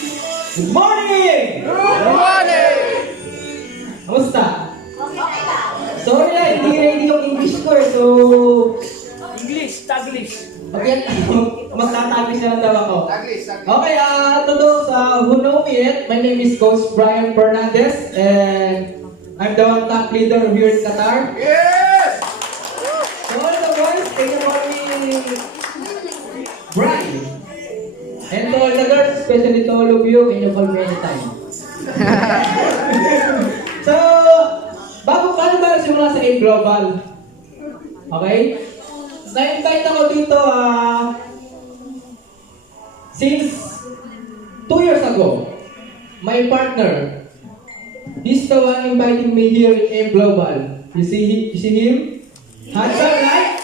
Good morning! Good morning! Kamusta? Sorry lang, hindi ready yung English ko eh. So, Taglish. magtatagis na lang daw ako. Taglish. Okay, to those who know me yet, my name is Coach Brian Fernandez and I'm the one top leader here in Qatar. Yes! So all the boys, they can call me Brian. And to all the girls, especially to all of you, can you call me anytime. So, paano ba nagsimula sa Auq Global? Okay? Na-invite ako dito since 2 years ago. My partner, he's the one inviting me here in Auq Global. You see him? Handsome, right?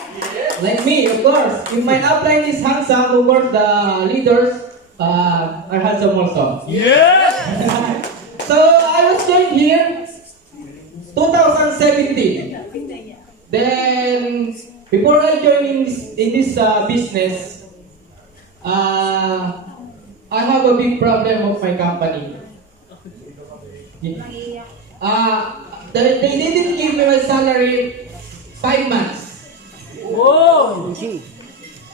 Like me, of course. If my upline is handsome, of course the leaders are handsome also. Yes! So I was joined here 2017. Then before I joined in this business, I have a big problem of my company. They didn't give me my salary 5 months. Whoa!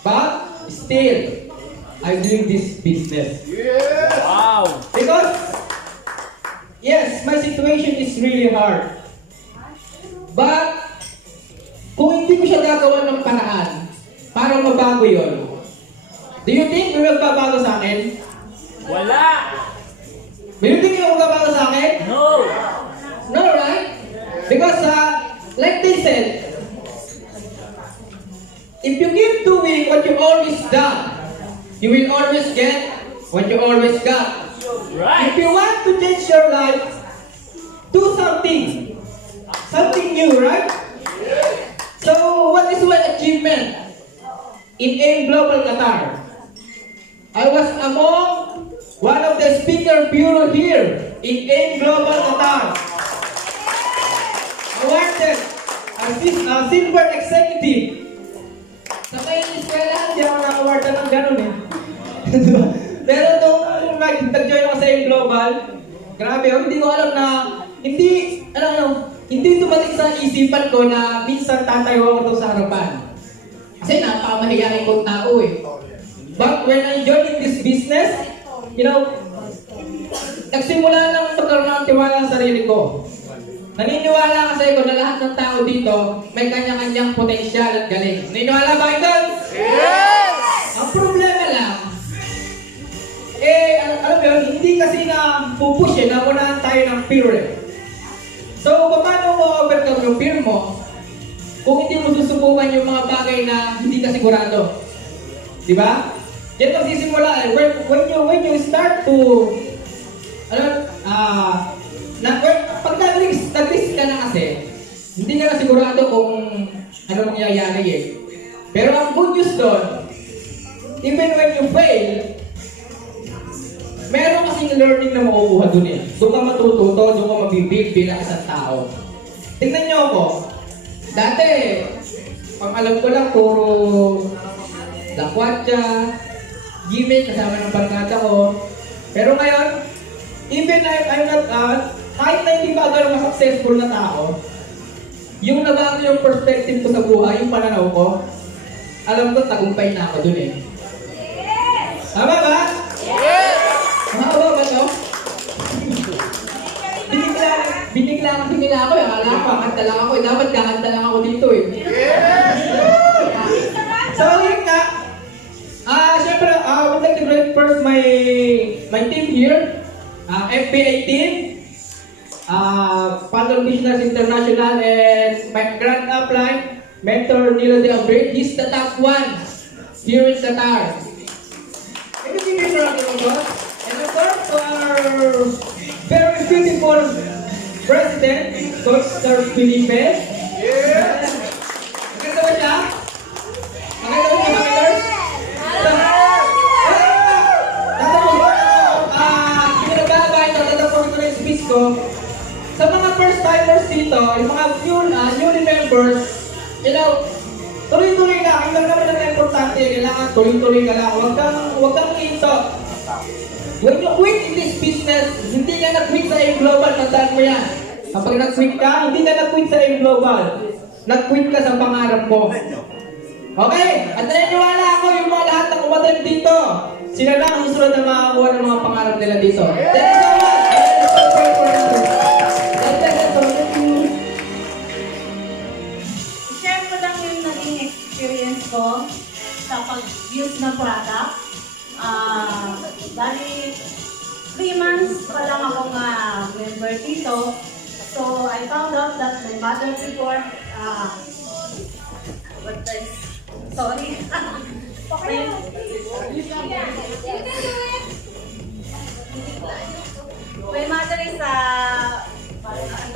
But still, I'm doing this business. Yes! Wow! Because, yes, my situation is really hard. But, kung hindi ko siya gagawa ng paraan para mabago yun, do you think may magbabago sa akin? Wala! Do you think may magbabago sa akin? No! No, right? Because, like they said, if you keep doing what you always done, you will always get what you always got. Right! If you want to change your life, do something new, right? So, what is my achievement in Auq Global Qatar? I was among one of the speaker bureau here in Auq Global Qatar. Awarded a silver executive. Sa ngayon, eskwelahan, hindi ako na-award ng ganun eh. Pero nung nag-join ako sa Auq Global, grabe, hindi ko alam na, hindi dumating sa isipan ko na minsan tatayo ako sa harapan. Kasi napamahiyain kong tao eh. But when I joined in this business, nagsimula lang magkaroon ng tiwala sa sarili ko. Naniniwala kasi ko na lahat ng tao dito may kanya-kanyang potensyal at galing. Naniniwala ba kayo? Yes! Ang problema lang, alam mo yun, hindi kasi na pupush na unahan tayo ng fear eh. So, paano mo overcome yung fear mo kung hindi mo susubukan yung mga bagay na hindi ka sigurado? Di ba? Yan magsisimula eh. When you start to, pag nag-risk ka na kasi, hindi ka na sigurado kung ano mangyayari eh. Pero ang good news doon, even when you fail, meron kasing learning na makukuha doon eh. Doon ka matututo, doon ka mabibig bilang isang tao. Tingnan niyo ako. Dati, pang alam ko lang, puro lakwatsa, gimmick, kasama ng barkada ko. Pero ngayon, even I'm not, kahit na hindi ba agad successful na tao, yung nabago yung perspective ko sa buhay, yung pananaw ko, alam ko, tagumpay na ako doon eh. Tama ba? Yes! Mahaba ba to? Binigla ako eh. Akala ko, kakanta lang ako eh. Dapat kakanta lang ako dito eh. Yes! So, yun nga. Siyempre, I would like to greet first my team here. FBA team. Paddle Business International and my grand upline, Mentor Nilo de Abril. He's the top one here in Qatar. Can you give me a round of applause? And of course, our very beautiful president, Coach Sir Felipe. Yes! Maganda ba siya? Maganda ba siya, mga girls? Tinagabay ko yung speech ko. Sa mga first-timers dito, yung mga newly members, tuloy-tuloy lang. Ang naman na importante, kailangan tuloy-tuloy ka lang. Huwag kang into. When you quit hindi ka nag-quit sa AIM Global, tandaan mo yan. Kapag nag-quit ka, hindi ka nag-quit sa AIM Global. Nag-quit ka sa pangarap mo. Okay? At naniniwala ako yung mga lahat ng umaten dito. Sila na ang susunod na makakuha ng mga pangarap nila dito. Thank you so much! Share ko lang yung naging experience ko sa pag-use ng product. Bali, 3 months pa lang akong member dito. So, I found out that my mother before, sorry. My mother is a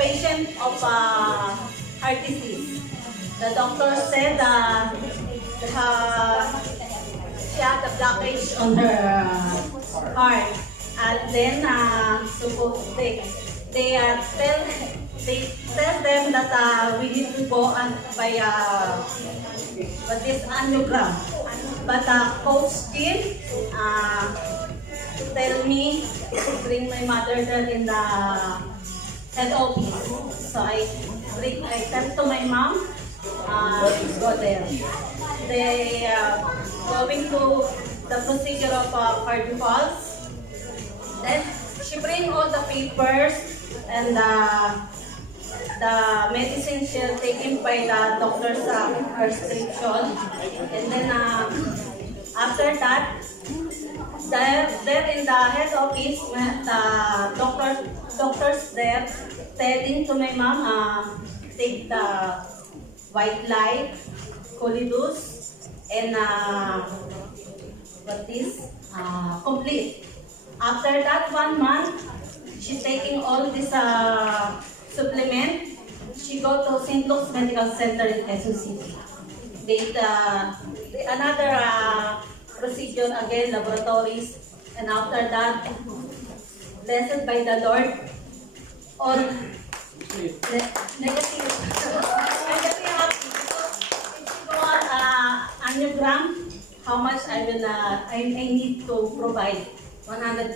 patient of heart disease. The doctor said she had a blockage on her heart, and then they tell them that we need to go and buy this angiogram. But Coach Kim tell me to bring my mother there in the head office. So I tell to my mom, go there. They going to the procedure of cardiovals. Then she bring all the papers and the medicine she'll taken by the doctor's prescription. And then after that, there in the head office, the doctors there telling to my mom, take the white light, colidus, and complete. After that 1 month, she's taking all this supplement. She go to St. Luke's Medical Center in Quezon City. They another procedure again, laboratories, and after that, blessed by the Lord, all negative. Angiogram, how much I need to provide 100,000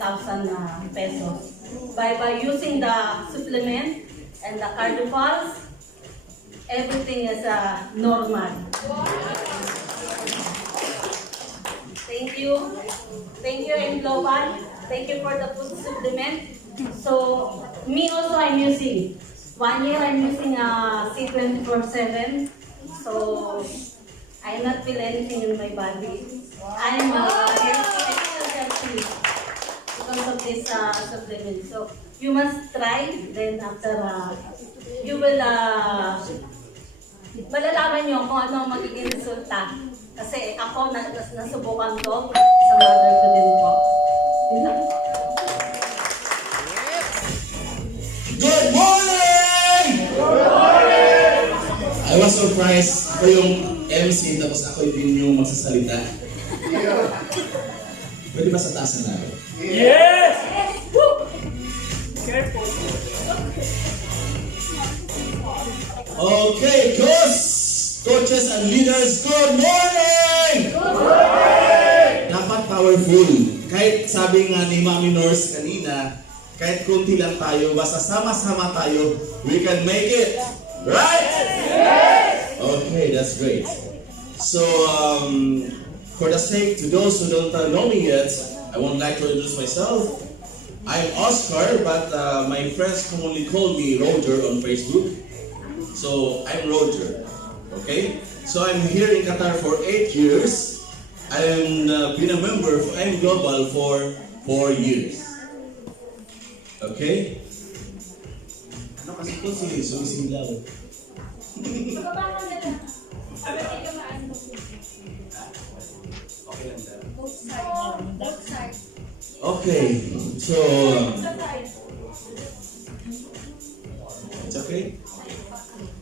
pesos by using the supplement and the cardiovals. Everything is normal. Thank you in Global. Thank you for the food supplement. So me also, I'm using 1 year. I'm using C24/7. So I not feel anything in my body. I'm healthy because of this supplement. So you must try. Then after you will malalaman nyo kung ano ang magiging resulta. Kasi ako nasubukan ko sa mother ko din po. Yun lang. Good morning! Good morning! I was surprised ako yung MC tapos ako din yung magsasalita. Pwede ba sa taas na namin? Yes! Careful. Okay, coaches and leaders, good morning! Good morning! Dapat powerful. Kahit sabi nga ni Mami Norse kanina, kahit kunti lang tayo, basta sama-sama tayo, we can make it. Right? Yes! Okay, that's great. So, for the sake, to those who don't know me yet, I would like to introduce myself. I'm Oscar, but my friends commonly call me Roger on Facebook. So, I'm Roger. Okay? So, I'm here in Qatar for 8 years. I've been a member of Auq Global for 4 years. Okay? Ano kasi ito sumisilaw? Okay lang daw. Okay, so it's okay?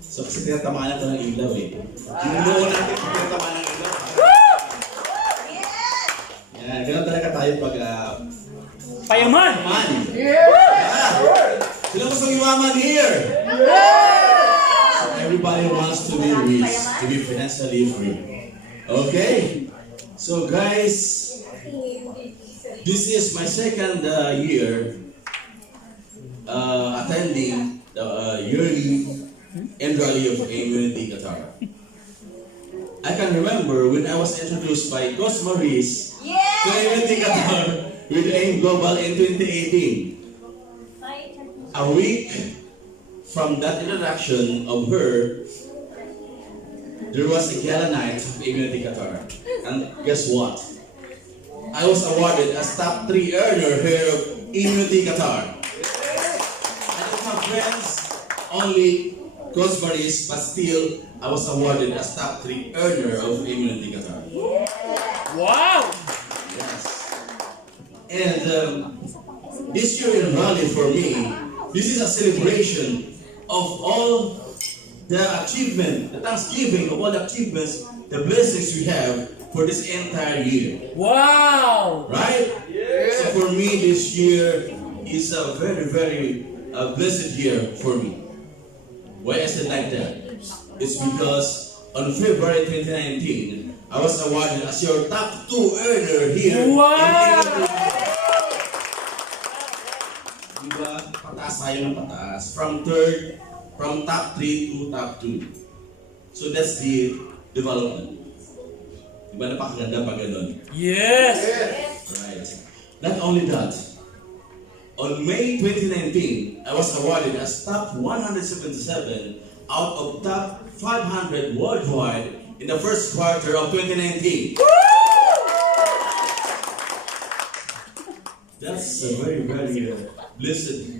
So kasi tinatamaan natin ng ilaw eh. Ginubuo natin kung tinatamaan ng ilaw. Yan, ganun talaga tayo pag Payaman! man. Yeah! Sino gusto yumaman here? So everybody wants to be rich, to be financially free. Okay? So guys, this is my second year attending the yearly end rally of AIM Unity Qatar. I can remember when I was introduced by Coach Maurice to AIM Unity Qatar with AIM Global in 2018. A week from that introduction of her, there was a gala night of AIM Unity Qatar. And guess what? I was awarded as top 3 earner here of AIM Unity Qatar. I don't have friends, only Coach Maurice, but still I was awarded as top 3 earner of AIM Unity Qatar. Wow! Yes. And this year in Rally for me, this is a celebration of all the achievement, the thanksgiving of all the achievements, the blessings we have for this entire year. Wow! Right? So for me, this year is a very, very blessed year for me. Why I said like that? It's because on February 2019, I was awarded as your top 2 earner here. Wow! Diba? Pataas tayo ng pataas. From top 3 to top 2. So that's the development. Diba napakaganda pag ganun? Yes! Right. Not only that, on May 2019, I was awarded as top 177 out of top 500 worldwide in the first quarter of 2019. That's a very, very blessed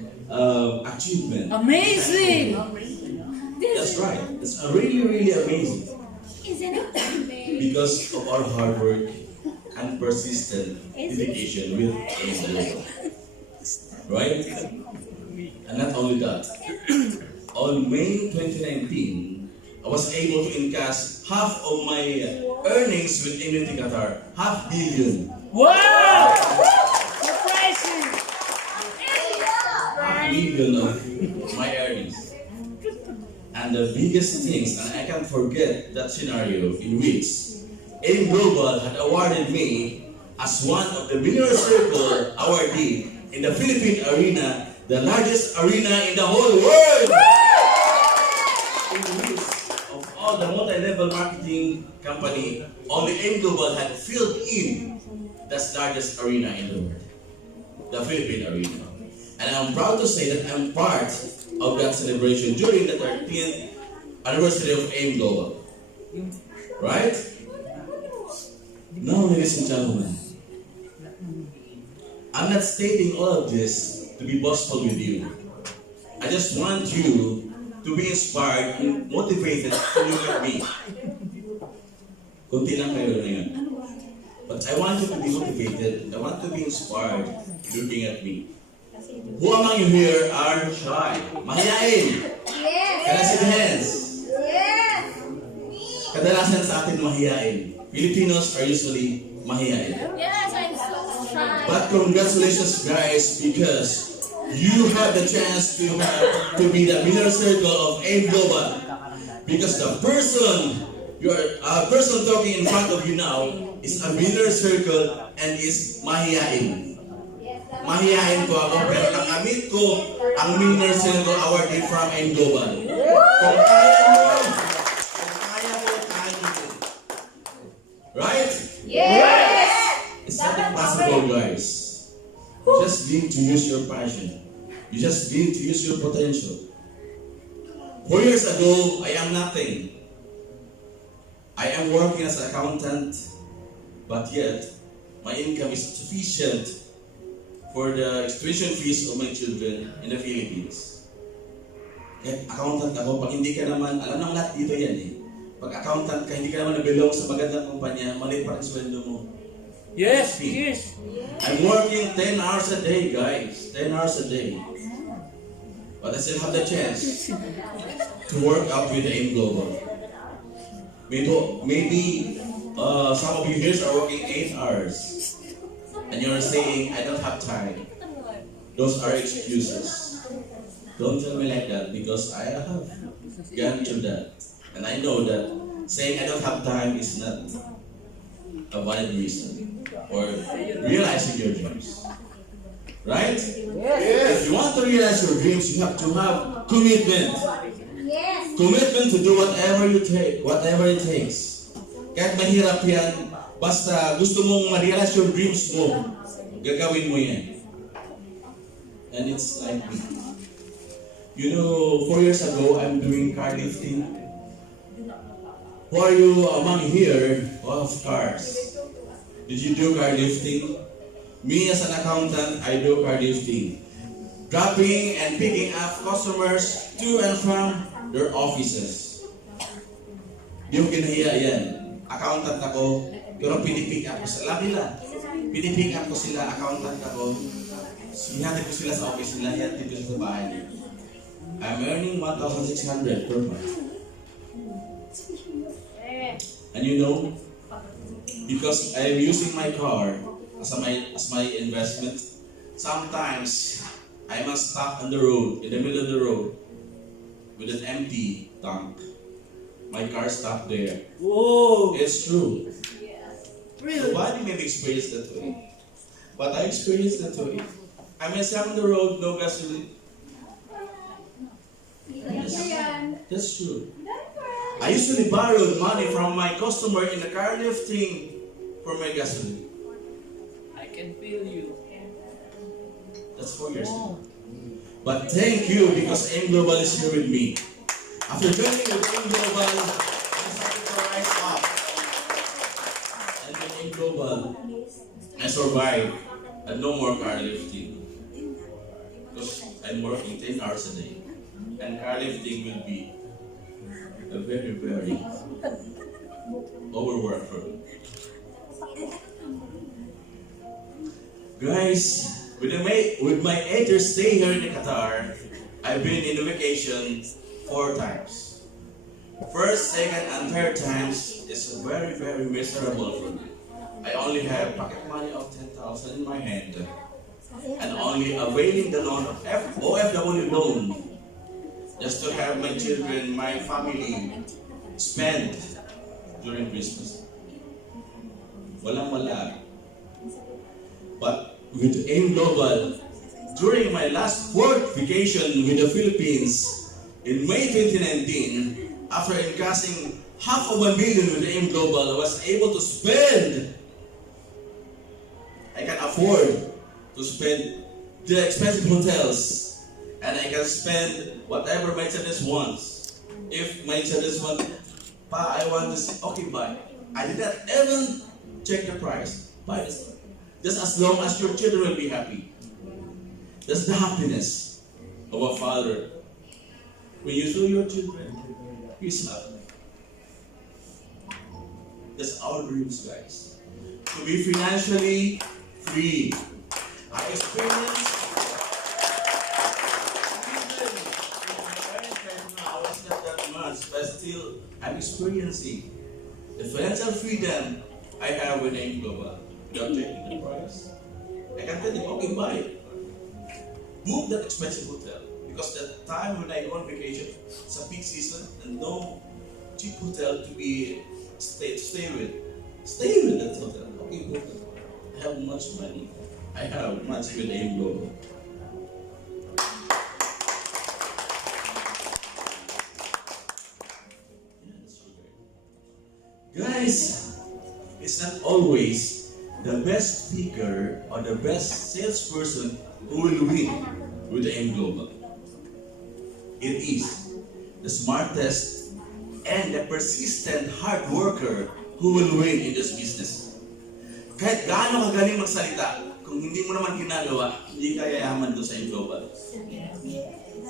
achievement. Amazing! That's right. It's a really, really amazing. Because of our hard work and persistent dedication with AIM. Right? And not only that, on May 2019, I was able to encash half of my earnings with AIM Unity Qatar, $500 million. Wow! Surprising! $500 million of my earnings. And the biggest things, and I can't forget that scenario in which AIM Global had awarded me as one of the Millionaire Circle awardee in the Philippine arena, the largest arena in the whole world. In which of all the multi-level marketing company, only AIM Global had filled in the largest arena in the world, the Philippine arena. And I'm proud to say that I'm part of that celebration during the 13th anniversary of AIM Global. Right? Now, ladies and gentlemen, I'm not stating all of this to be boastful with you. I just want you to be inspired and motivated to look at me. Kunti lang kayo na yun. But I want you to be motivated. I want to be inspired looking at me. Who among you here are shy? Mahiyain? Yes! Can I see the hands? Yes! Kadalasan sa atin mahiyain. Filipinos are usually mahiyain. Yes, I'm so shy. But congratulations guys, because you have the chance to be the Millionaire Circle of AIM Global. Because the person talking in front of you now is a Millionaire Circle and is mahiyain. Mahihayin ko ako, pero nakamit ko ang Millionaire Circle Awardee from AIM Global. Kung kaya mo, kaya mo. Right? Yes! It's not impossible, guys. You just need to use your passion. You just need to use your potential. 4 years ago, I am nothing. I am working as an accountant, but yet, my income is sufficient for the tuition fees of my children in the Philippines. Kahit accountant ako, pag hindi ka naman, alam ng lahat dito yan eh. Pag accountant ka, hindi ka naman nabilong sa magandang kumpanya, maliit pa rin sweldo mo. Yes, yes. I'm working 10 hours a day, guys. 10 hours a day. But I still have the chance to work out with the AIM Global. Maybe some of you here are working 8 hours. And you're saying, I don't have time. Those are excuses. Don't tell me like that, because I have gone through that. And I know that saying I don't have time is not a valid reason or realizing your dreams. Right? If you want to realize your dreams, you have to have commitment. Commitment to do whatever it takes. Kahit mahirap yan, basta gusto mong ma-realize your dreams mo, gagawin mo yan. And it's like me. You know, 4 years ago, I'm doing car lifting. Who are you among here who have cars? Did you do car lifting? Me as an accountant, I do car lifting. Dropping and picking up customers to and from their offices. Di ko kinahiya yan. Accountant ako, pero pinipick up ko sila. Labi lang. Pinipick up ko sila, accountant ako. Hinatid ko sila sa office nila, hinatid ko sa bahay nila. I'm earning 1,600 per month. And you know, because I'm using my car as my investment, sometimes I must stop on the road, in the middle of the road, with an empty tank. My car stopped there. Whoa. It's true. Really? Nobody may experience that way. But I experienced that way. I mean, I'm on the road, no gasoline. Yes, that's true. I usually borrowed money from my customer in the car lifting for my gasoline. I can feel you. That's 4 years ago. But thank you because AIM Global is here with me. After joining with AIM Global, I started to rise up. And with AIM Global, I survived and no more car lifting. Because I'm working 10 hours a day. And car lifting will be a very, very overwork for me. Guys, with my 8 years stay here in Qatar, I've been in vacation 4 times. First, second, and third times is very, very miserable for me. I only have pocket money of 10,000 in my hand and only availing the loan of OFW loan just to have my children, my family spend during Christmas. Walang-wala. But with AIM Global, during my last 4th vacation with the Philippines in May 2019, after encassing $500 million with AIM Global, I was able to spend. I can afford to spend the expensive hotels, and I can spend whatever my children wants. If my children want, I want this, okay, buy. I did not even check the price. Buy this. Just as long as your children will be happy. That's the happiness of a father. When you show your children, he's happy. That's our dreams, guys. To be financially free. I experienced I was not that much, but still I'm experiencing the financial freedom I have with AIM Global. Without checking the price, I can tell you, okay, buy it. Book that expensive hotel. Because the time when I go on vacation, it's a peak season and no cheap hotel to stay with. Stay with that hotel. Okay, book it. I have much money. I have much with AIM Global. Yeah, that's true. Guys, it's not always the best speaker or the best salesperson who will win with the AIM Global. It is the smartest and the persistent hard worker who will win in this business. Kahit gaano kagaling magsalita, kung hindi mo naman ginagawa, hindi ka yayaman doon sa AIM Global.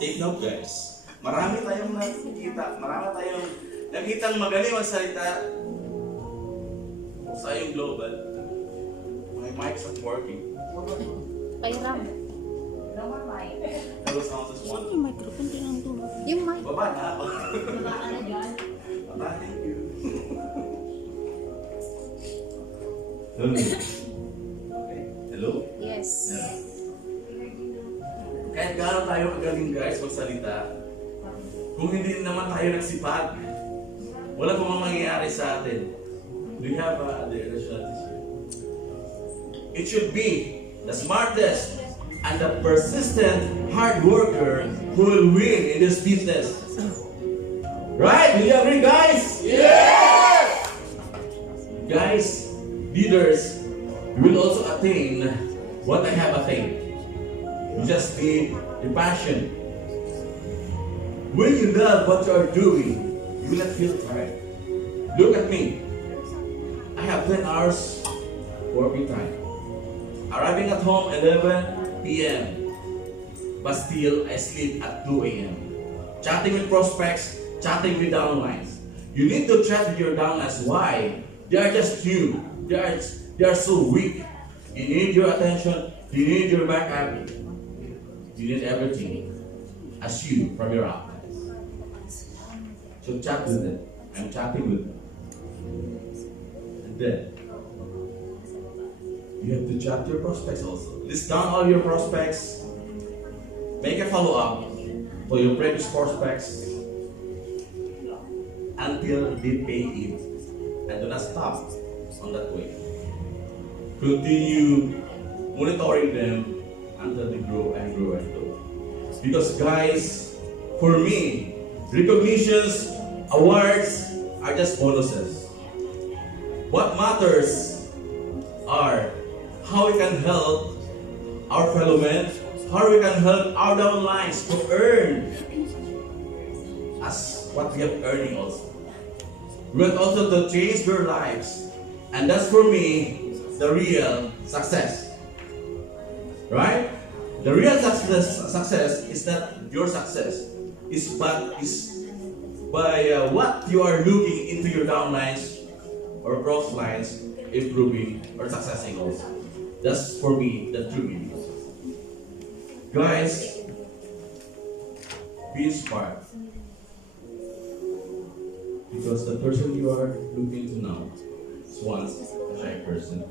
Take note, guys. Marami tayong nakitang magaling magsalita sa AIM Global. My mic's not working. Pairam. Hello, sound is one. Yung microphone din ang dulo. Yung mic. Baba na ako. Baba, thank you. Okay. Hello? Yes. Yeah. Kahit gaano tayo kagaling, guys, magsalita, kung hindi naman tayo nagsipag, wala pong mangyayari sa atin. We have the nationalities here. It should be the smartest and the persistent hard worker who will win in this business. Right? Do you agree, guys? Yeah! Guys, leaders, you will also attain what I have attained. You just need the passion. When you love what you are doing, you will not feel tired. Look at me. I have 10 hours working time. Arriving at home 11 p.m. But still, I sleep at 2 a.m. Chatting with prospects, chatting with downlines. You need to chat with your downlines. Why? They are just new. They are so weak. You need your attention. You need your backup. You need everything as you from your outlines. So chat with them. I'm chatting with them. And then you have to chat your prospects also. List down all your prospects. Make a follow-up for your previous prospects until they pay it. And do not stop on that way. Continue monitoring them until they grow and grow and grow. Because guys, for me, recognitions, awards are just bonuses. What matters are how we can help our fellow men, how we can help our downlines to earn as what we have earning also. We want also to change their lives. And that's for me the real success. Right? The real success is not your success. It's by what you are looking into your downlines or cross lines improving or successing also. That's for me the true meaning. Guys, be inspired. Because the person you are looking to now is once a shy person.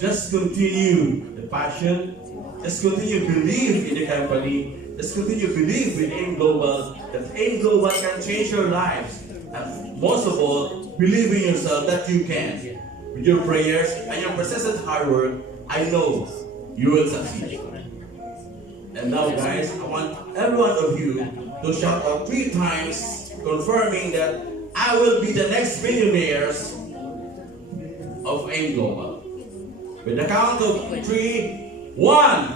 Just continue the passion. Just continue to believe in the company. Just continue to believe in AIM Global. That AIM Global can change your lives. And most of all, believe in yourself that you can. With your prayers and your persistent hard work, I know you will succeed. And now guys, I want every one of you to shout out 3 times confirming that I will be the next millionaires of AIM Global. With the count of 3, 1,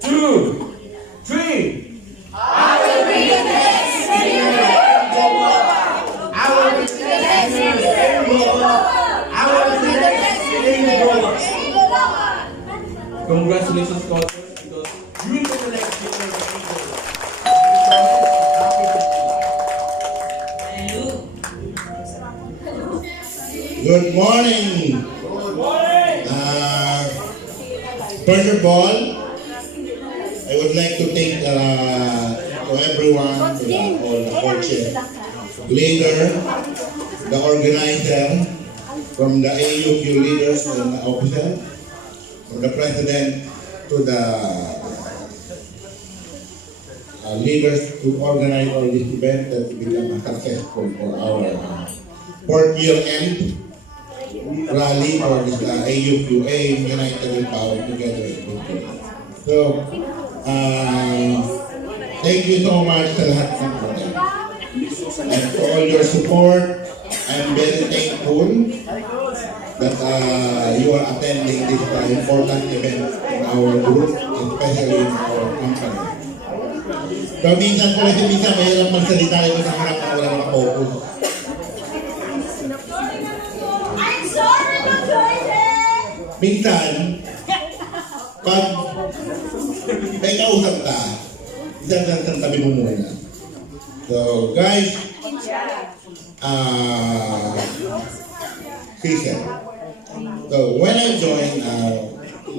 2, 3. I will be the next millionaire of Global. I will be the next millionaire of Global. I will be the next millionaire of Global. Congratulations, coaches, because you will be the next millionaire of Global. Good morning. Good morning. First of all, I would like to thank to everyone, to all the coaches, leader, the organizer, from the AUQ leaders and officers, from the president to the leaders to organize all this event that become successful for our 4th year end rally for this AUQA United with Power Together. So, thank you so much sa lahat ng mga. And for all your support, I'm very thankful that you are attending this important event in our group, especially in our company. So, minsan po kasi mahirap magsalita ito sa harap na wala ng focus. Minsan, pag may kausap ka, isang tabi mo muna. So, guys, season. So, when I joined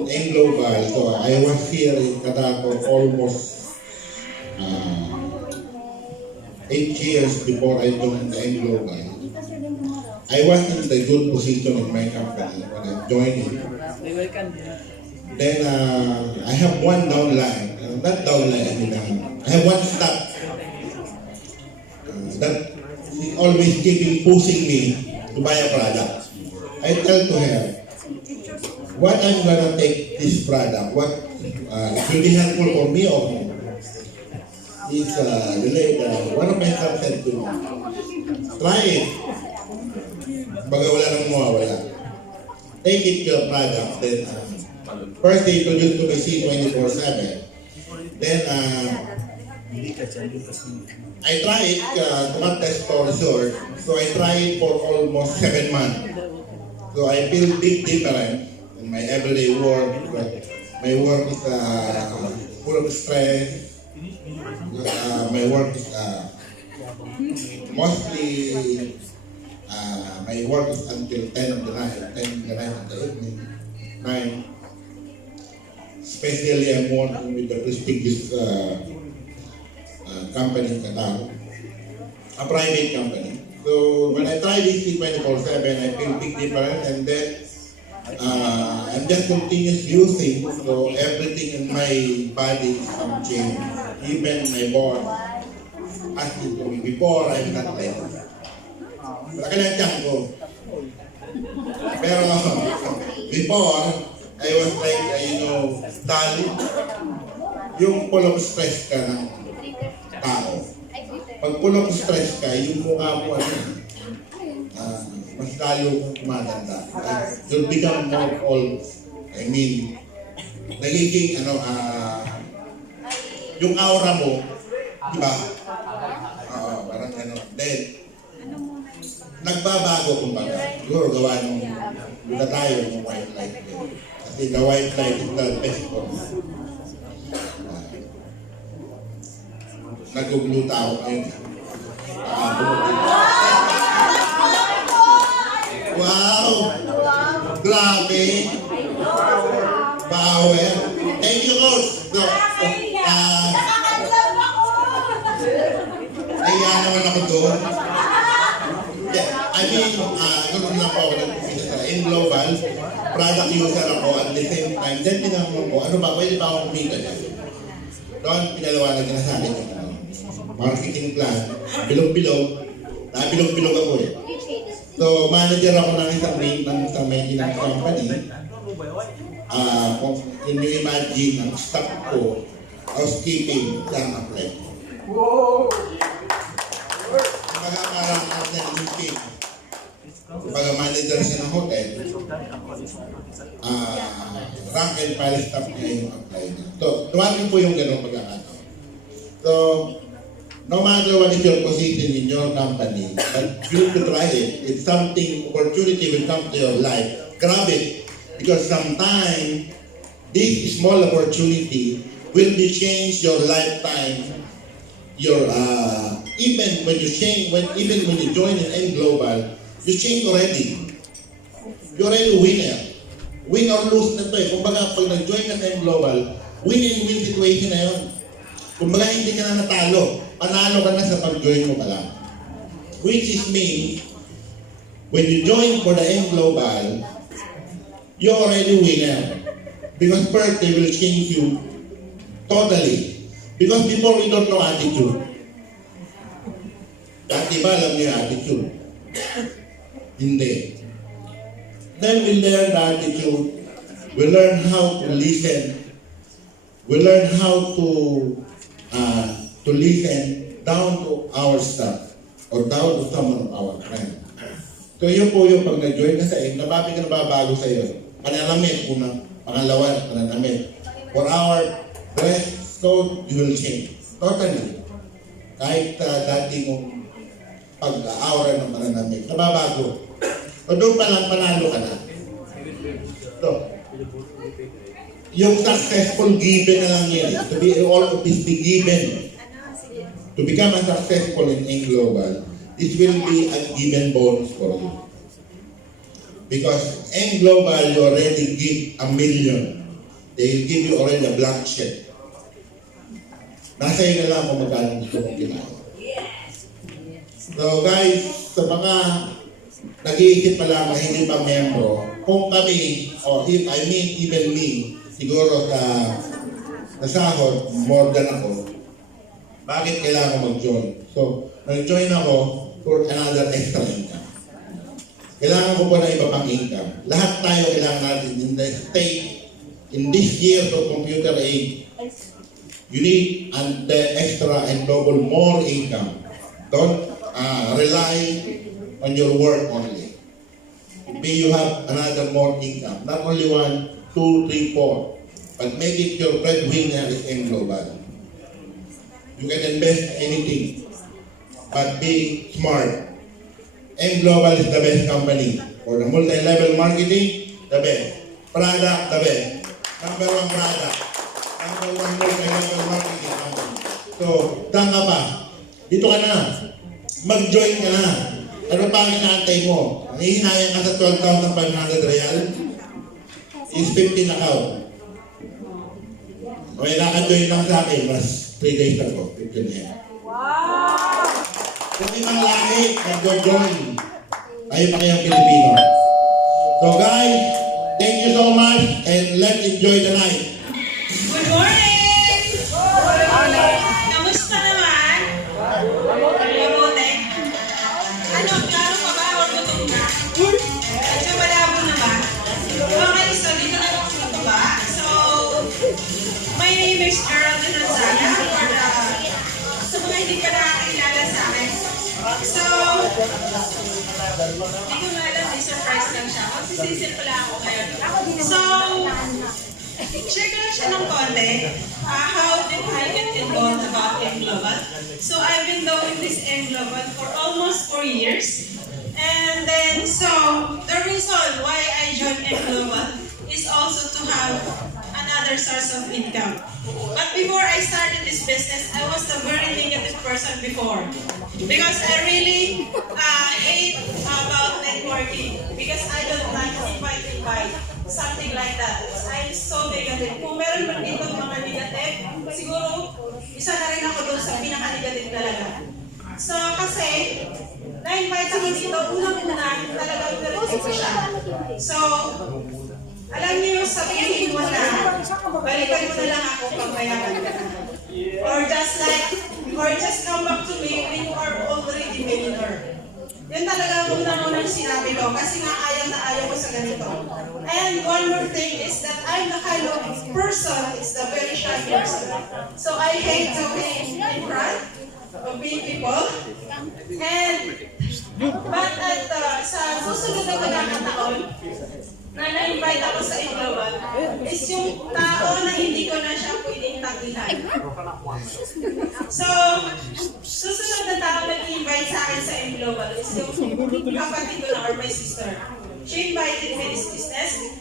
AIM Global, so I was here in Qatar for almost 8 years before I joined AIM Global. I was in the good position in my company when I joined it. Then I have one downline, not downline, I mean, I have one staff that is always keeping pushing me to buy a product. I tell to her, what I'm gonna take this product, what will be helpful for me also is one of my friends said to me, try it. Baga wala nang mawawala. Take it your product. Then first they introduced to me C24/7. Then I tried it to not test for sure. So I tried for almost 7 months. So I feel big difference in my everyday work. My work is full of stress. My work is mostly my work is until 10 of the night, 10 of the night of the evening, 9. Especially I'm working with the prestigious company in Qatar, a private company. So when I try this C24/7, I feel big difference, and then I'm just continuous using, so everything in my body is some change. Even my boss asking to me before, I'm not like that. Malaki na yung tiyan ko. Pero before, I was like, dull. Yung full of stress ka ng tao. Pag full of stress ka, yung mukha mo mas lalo kong kumaganda. You'll become more old. I mean, nagiging yung aura mo, di ba? Parang Then, nagbabago kumbaga. Siguro gawa nung tayo ng white light. Kasi the white light is the best for me. Nag-blue tao ngayon. Wow! Grabe! Power! Thank you, Coach! Naiya naman ako doon. I mean, ganoon na po ako in global, product user ako at the same time. Then tinanong ko, ano ba, pwede ba akong kumita niya? Doon, pinalawanag na sa akin yung marketing plan, bilog-bilog, bilog-bilog ako eh. So, manager ako ng isang maintenance company. Kung yun yung imagine, ang staff ko, housekeeping, lang apply. Wow! Kumbaga parang meeting. Kumbaga manager siya ng hotel, rank and file staff niya yung apply niya. So, tuwagin po yung ganong pagkakataon. So, no matter what is your position in your company, but you to try it. If something, opportunity will come to your life, grab it. Because sometimes, this small opportunity will be change your lifetime. Your even when you join in global, you change already. You're already a winner. Win or lose na to eh. Kumbaga, pag nag-join ka sa global, win-win situation na yun. Kumbaga, hindi ka na natalo. Panalo ka na sa pag-join mo pa lang. Which is mean, when you join for the global, you're already winner. Because first, they will change you totally. Because before we don't know attitude. Dati ba alam niyo attitude? Hindi. Then we learn the attitude. We learn how to listen. We learn how to listen down to our staff or down to someone of our friend. So yun po yung pag nag-join ka sa nababago sa iyo. Pananamit una, pangalawa, pananamit. For our dress code, you will change. Totally. Kahit dati mong pag-aura ng pananamit, nababago. So doon pa lang panalo ka na. So, yung successful given na lang yan. To be all of this be given. To become a successful in global, it will be a given bonus for you. Because in global, you already give $1 million. They will give you already a blank check. Nasa iyo na lang kung magkano gusto mong kinain. So guys, sa mga nag-iisip pa lang na hindi pa membro, kung kami, or if I mean even me, siguro sa sahod, more than ako, bakit kailangan ko mag-join? So, nag-join ako for another extra income. kailangan ko po na iba pang income. Lahat tayo kailangan natin in the state, in this year of computer age, you need the extra and double more income. Don't rely on your work only. Maybe you have another more income. Not only 1, 2, 3, 4. But make it your breadwinner in global. You can invest anything. But be smart. M Global is the best company. For the multi-level marketing, the best. Product, the best. Number 1 product. Number 1 multi-level marketing company. So, tanga pa. Dito ka na. Mag-join ka na. Ano pa ang inaantay mo? Nangihinayang ka sa 12,500 real? Is 15 account. Okay, naka-join lang sa akin. Mas 3 days ago. 15 yan. Kung ibang lahi, nag-join. Tayo pa kayang Pilipino. So guys, thank you so much and let's enjoy the night. Good morning! Kamusta naman? Mabuti? Ano, klaro pa ba? Huwag gutom ka? Medyo malabo naman. Okay, so dito na ako sa baba. So, my name is Geraldine Gonzaga for the sa mga hindi pa nakakilala sa akin. So, hindi ko na alam, may surprise lang siya. Magsisisil pala ako ngayon. So, share ko lang siya ng konti. How did I get involved about M Global? So, I've been doing this M Global for almost 4 years. And then, so, the reason why I joined M Global is also to have another source of income. But before I started this business, I was a very negative person before. Because I really hate about networking. Because I don't like invite, something like that. I'm so negative. Kung meron man dito mga negative, siguro isa na rin ako doon sa pinaka-negative talaga. So kasi, na-invite ako dito, unang-una talagang narinig ko siya. So, alam niyo, sabihin mo na, balikan mo na lang ako pag mayaman ka na. Or just come back to me when you are already millionaire. Yun talaga ang unang-unang sinabi ko, kasi nga ayaw na ayaw ko sa ganito. And one more thing is that I'm the kind of person, it's the very shy person. So I hate talking in front of big people. And, but sa susunod na pagkakataon, na na-invite ako sa Global is yung tao na hindi ko na siya pwedeng tagihan. So, susunod na tao na i-invite sa akin sa Global is yung kapatid ko na or my sister. She invited me this business,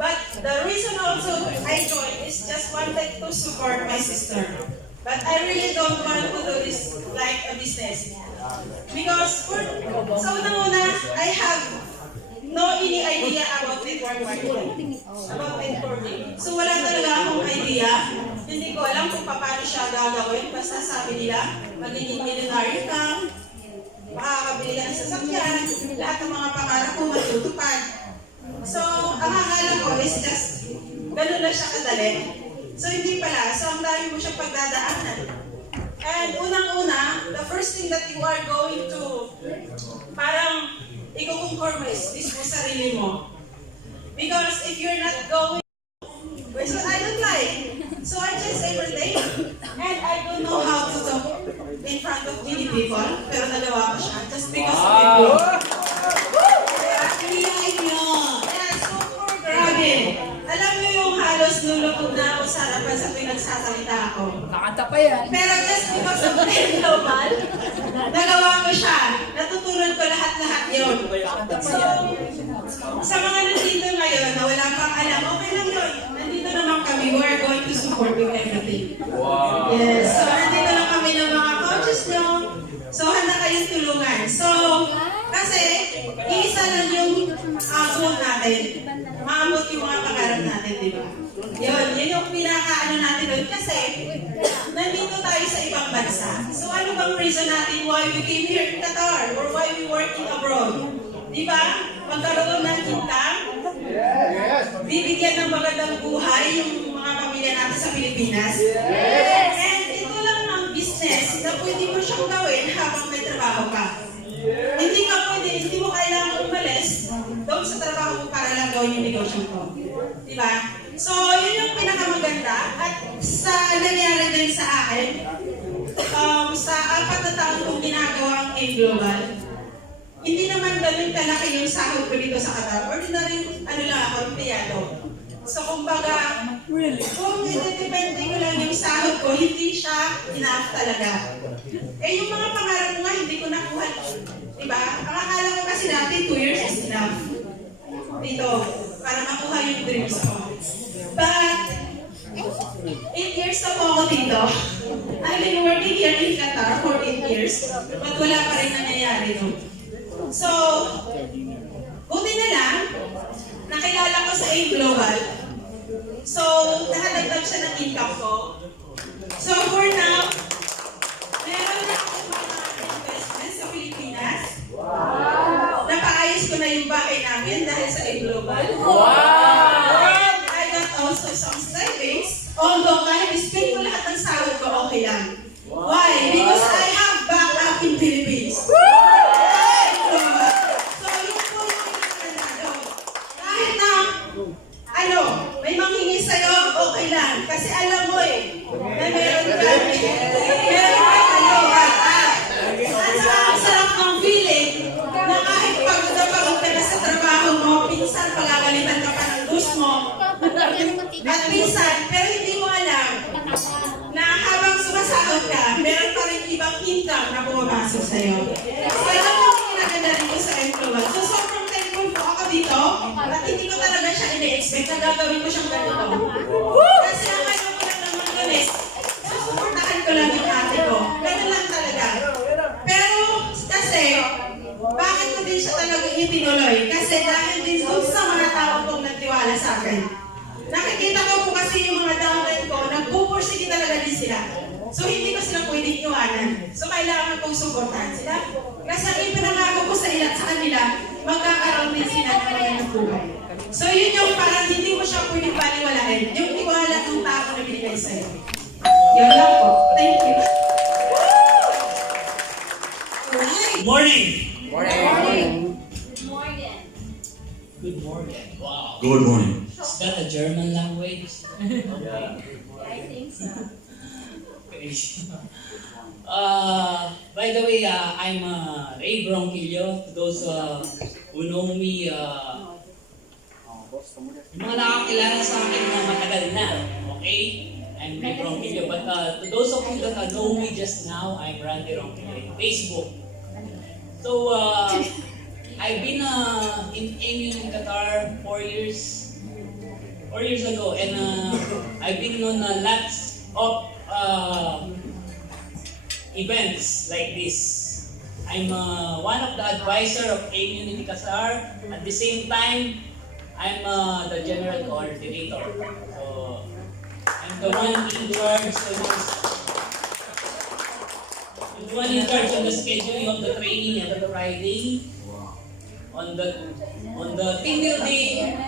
but the reason also I joined is just wanted to support my sister. But I really don't want to do this like a business. Because sa unang-una, I have no any idea about network marketing. About networking. So wala talaga akong idea. Hindi ko alam kung paano siya gagawin. Basta sabi nila, magiging millionaire ka, makakabili ka ng sasakyan, lahat ng mga pangarap ko matutupad. So, ang akala ko is just, ganun na siya kadali. So, hindi pala. So, ang dami mo siya pagdadaanan. And unang-una, the first thing that you are going to, parang, i-compromise mo sarili mo. Because if you're not going, which I don't like. So I just everything. And I don't know how to talk in front of many people. Pero nagawa ko siya. Just because of people. Yeah, super grabe. Alam mo yung halos nulupog na ako sa harapan sa pinagsasalita ako. Nakanta pa yan. Pero just because of global, nagawa ko siya. Natutunan ko lahat-lahat yun. So, sa mga nandito ngayon na wala pang alam, okay lang yun. Nandito naman kami, we are going to support with everything. Wow. Yes, so nandito lang kami ng mga coaches nyo. So, handa kayong tulungan. So, kasi, iisa lang yung goal natin. Maamot yung mga pangarap natin, di ba? Yun yung pinaka-ano natin doon. Kasi, nandito tayo sa ibang bansa. So, ano bang reason natin why we came here in Qatar or why we working abroad? Di ba? Magkaroon ng income, bibigyan ng magandang buhay yung mga pamilya natin sa Pilipinas. And ito lang ang business na pwede mo siyang gawin habang may trabaho ka. Hindi ka pwede, hindi mo kailangan umalis So, yun yung pinakamaganda. At sa nangyari din sa akin, sa 4 na taon kong ginagawa ang AIM Global, hindi naman ganun kalaki yung sahod ko dito sa Qatar. Ordinary, lang ako, empleyado. So, kumbaga, kung depende ko lang yung sahod ko, hindi siya enough talaga. Eh, yung mga pangarap ko nga, hindi ko nakuha. Diba? Ang akala ko kasi dati, 2 years is enough. Dito, para makuha yung dreams ko. But, 8 years na po ako dito. I've been working here in Qatar for 8 years, but wala pa rin nangyayari no. So, buti na lang, nakilala ko sa AIM Global. So, nakadagdag siya ng income ko. So, for now, meron na akong mga investments sa Pilipinas. Napaayos ko na yung bahay namin dahil sa AIM Global. And I got also some savings. Although kahit spend ko lahat ng sahod ko, okay lang. Why? Because I have backup in Philippines. So, yun po yung pinagandado. Kahit na, may manghingi sa'yo, okay lang. Kasi alam mo na meron ka, backup. At saka ang sarap ng feeling na kahit pagod ka na sa trabaho mo, pinsan pagagalitan ka pa ng gusto mo. At minsan, pero hindi mo alam na habang sumasahod ka, meron pa rin ibang income na pumapasok sa'yo. So, alam mo yung kinaganda dito sa employer. So, sobrang thankful po ako dito at hindi ko talaga siya ina-expect na gagawin ko siyang ganito. Kasi ang ano ko lang naman yun susuportahan ko lang yung ate ko. Ganun lang talaga. Pero, kasi, bakit ko din siya talaga itinuloy? Kasi dahil din sa mga tao kong nagtiwala sa akin. Nakikita ko po kasi yung mga downline ko, nagpupursige talaga din sila. So, hindi ko sila pwedeng iwanan. So, kailangan kong suportahan sila. Kasi ang ipinangako ko sa kanila, magkakaroon din sila ng magandang buhay. So, yun yung parang hindi mo siya pwedeng baliwalain. Yung tiwala ng tao na binigay sa'yo. Yun lang po. Thank you. Good morning. Good morning. Wow. Good morning. Is that a German language? I think so. Okay. By the way, I'm Ray Bronquillo. To those who know me, yung mga nakakilala sa akin na matagal na, okay? I'm Ray Bronquillo. But to those of you that know me just now, I'm Randy Ronquillo in Facebook. So, I've been in AIM in Qatar 4 years ago, and I've been on lots of events like this. I'm one of the advisor of AIM in Qatar. At the same time, I'm the general coordinator. So I'm the one in charge of the scheduling of the training every Friday. On the team building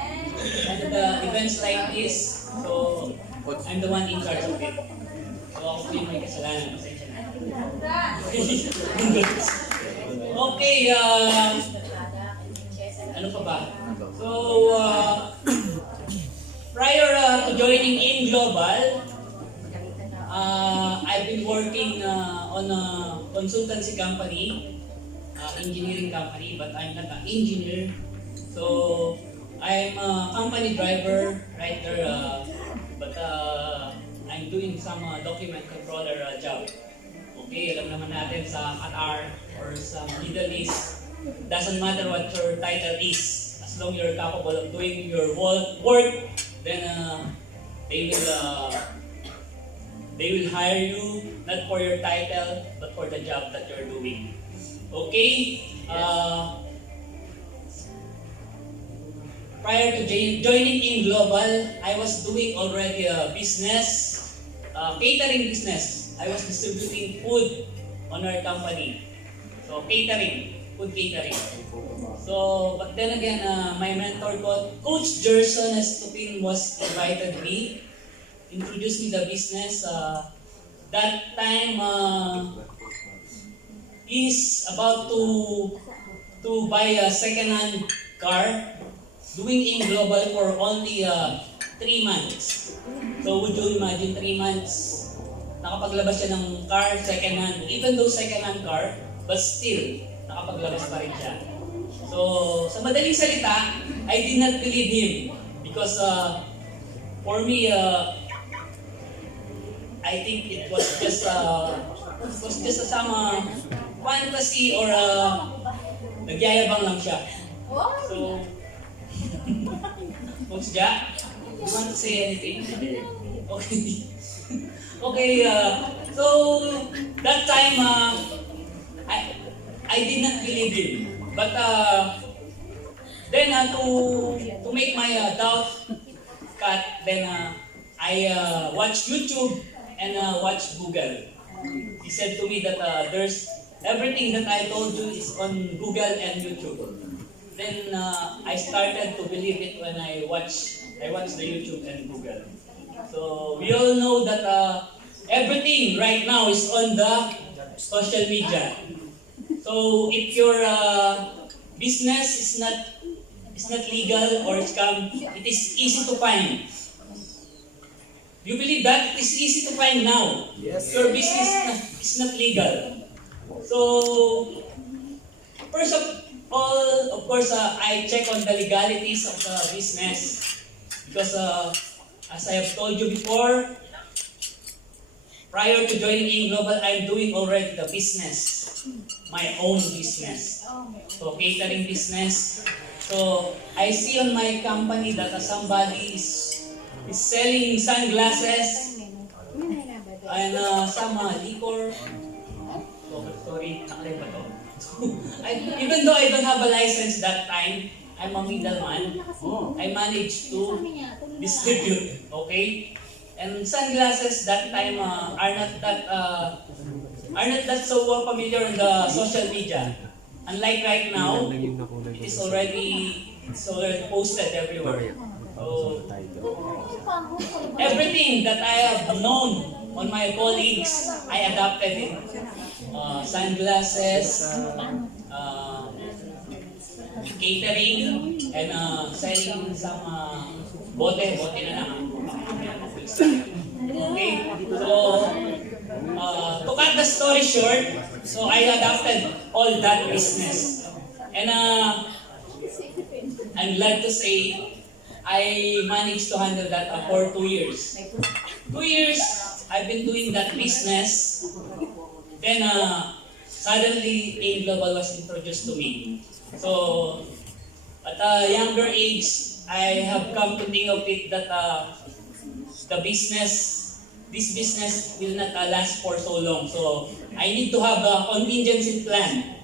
and the events like this, so I'm the one in charge of it. So ako po yung may kasalanan, pasensya na. Okay, ano pa ba? So, prior to joining AIM Global, I've been working on a consultancy company, engineering company, but I'm not an engineer. So I'm a company driver right there, but I'm doing some document controller job. Okay, alam naman natin sa Qatar or sa Middle East, doesn't matter what your title is, as long you're capable of doing your work, then they will hire you not for your title but for the job that you're doing. Okay, prior to joining AIM Global, I was doing already a business, catering business. I was distributing food on our company. So catering, food catering. So, but then again, my mentor, Coach Gerson Estupin, was invited me, introduced me the business. That time, he's about to buy a second-hand car, doing AIM Global for only 3 months. So would you imagine 3 months, nakapaglabas siya ng car, second hand, even though second hand car, but still, nakapaglabas pa rin siya. So, sa madaling salita, I did not believe him because for me, I think it was just a some fantasy or nagyayabang lang siya. So, Coach Jack, you want to say anything? Okay. Okay, so that time, I did not believe him. But then to make my doubt cut, then I watched YouTube and watched Google. He said to me that there's everything that I told you is on Google and YouTube. Then I started to believe it when I watched the YouTube and Google. So we all know that everything right now is on the social media. So if your business is not legal or scam, it is easy to find. Do you believe that? It is easy to find now. Yes. Your business is not legal. So first of all, of course, I check on the legalities of the business because as I have told you before, prior to joining Auq Global, I'm doing already the business, my own business. So catering business. So I see on my company that somebody is selling sunglasses and some liquor. Sorry, nakalay ba to? Even though I don't have a license that time, I'm a middleman. I managed to distribute, okay? And sunglasses that time are not that so familiar in the social media. Unlike right now, it's already posted everywhere. So everything that I have known on my colleagues, I adapted it. Sunglasses, catering, and selling some bote na lang. Okay, so to cut the story short, so I adapted all that business, and I'm glad to say I managed to handle that for 2 years. 2 years I've been doing that business. Then suddenly Auq Global was introduced to me. So at a younger age, I have come to think of it that this business will not last for so long. So I need to have a contingency plan.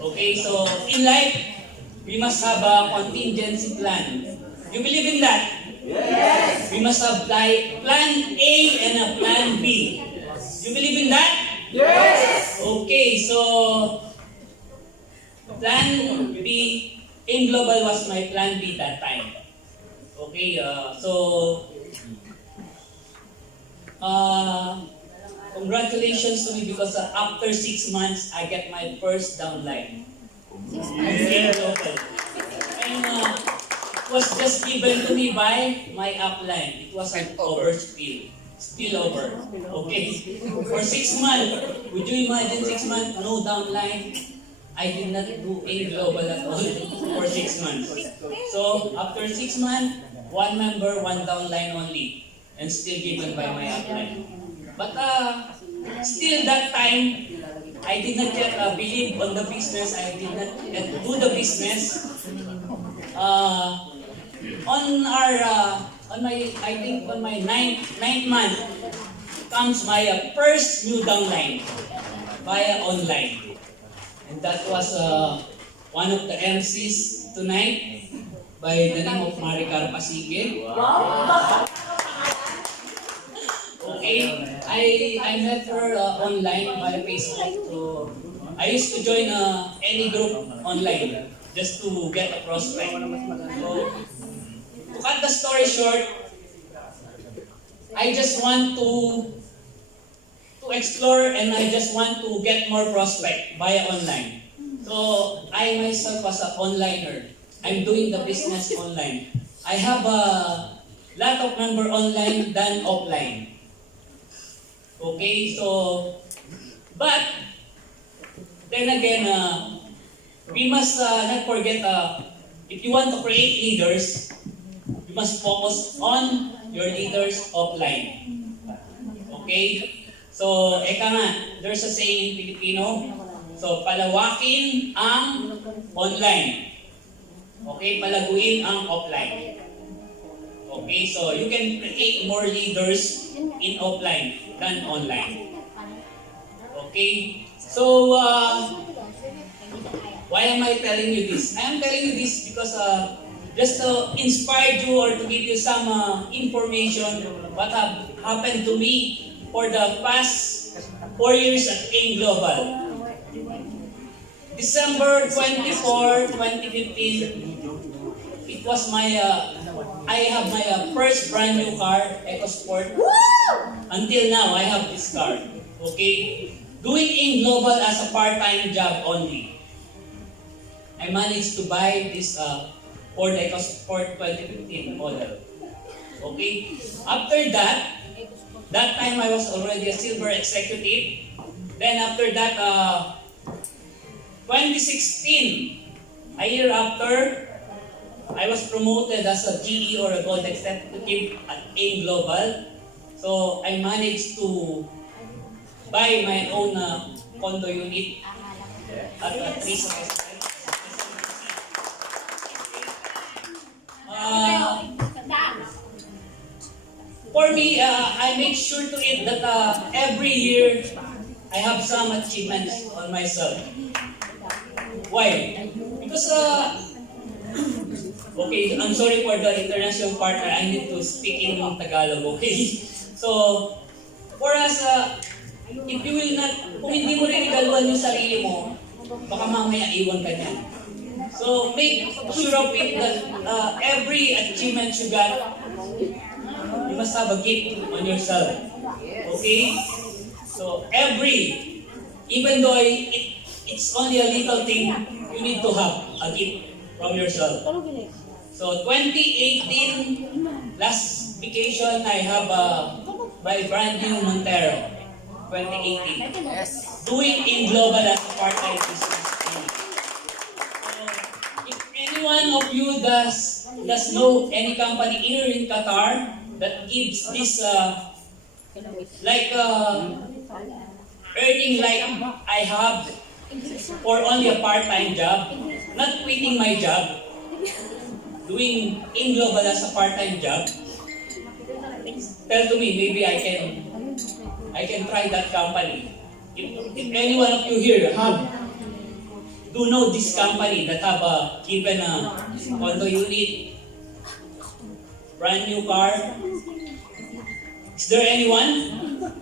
Okay, so in life, we must have a contingency plan. You believe in that? Yes. We must have plan A and a plan B. You believe in that? Yes. Okay, so plan B, Auq Global was my plan B that time. Okay, so congratulations to me because after 6 months, I get my first downline. Auq Global. And it was just given to me by my upline. It was an spillover. Okay. For 6 months, would you imagine 6 months, no downline? I did not do Auq Global at all for 6 months. So after 6 months, 1 member, 1 downline only, and still given by my upline. But still that time, I did not yet believe on the business. I did not yet do the business. On my ninth month comes my first new downline via online, and that was one of the MCs tonight by the name of Maricar Pasige. Okay, I met her online via Facebook. So I used to join any group online just to get a prospect. So to cut the story short, I just want to explore and I just want to get more prospect via online. So I myself was an onliner. I'm doing the business online. I have lot of member online than offline. Okay, so, but then again, we must not forget, if you want to create leaders, you must focus on your leaders offline. Okay? So, eka nga, there's a saying in Filipino, so palawakin ang online. Okay, palaguin ang offline. Okay, so you can create more leaders in offline than online. Okay, so why am I telling you this? I am telling you this because just to inspire you or to give you some information what have happened to me for the past 4 years at AIM Global. December 24, 2015, it was my, I have my first brand new car, EcoSport. Until now, I have this car. Okay? Doing AIM Global as a part-time job only. I managed to buy this Ford EcoSport 2015 model. Okay? After that time I was already a silver executive. Then after that, 2016, a year after, I was promoted as a GE or a gold executive at AIM Global. So I managed to buy my own condo unit at a 3 for me, I make sure to it that every year I have some achievements on myself. Why? Because, okay, I'm sorry for the international partner. I need to speak in Tagalog, okay? So, for us, if you will not, kung hindi mo rin igaluhan yung sarili mo, baka mamaya iwan ka niyan. So, make sure of it that every achievement you got, you must have a gift on yourself. Okay? So, even though it's only a little thing, you need to have a gift from yourself. So, 2018, last vacation, I have my brand new Montero. 2018. Doing AIM Global as a part-time business. If any one of you does know any company here in Qatar that gives this earning like I have for only a part-time job, not quitting my job, doing AIM Global as a part-time job, tell to me, maybe I can try that company. If any one of you here do know this company that have given a condo unit, brand new car, is there anyone?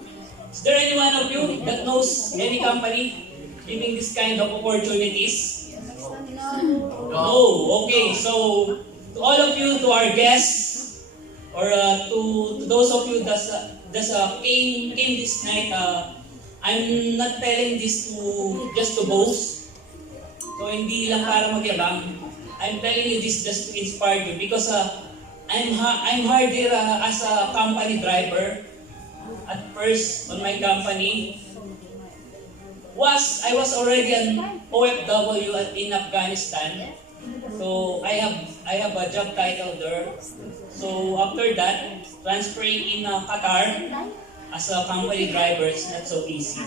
Is there any one of you that knows any company giving this kind of opportunities? No. Okay, so to all of you, to our guests, or to those of you that came this night, I'm not telling this just to boast. So hindi lang para magyabang. I'm telling you this just to inspire you because I'm hard here as a company driver. At first on my company, I was already an OFW in Afghanistan. So I have a job title there. So after that, transferring in Qatar as a company driver is not so easy.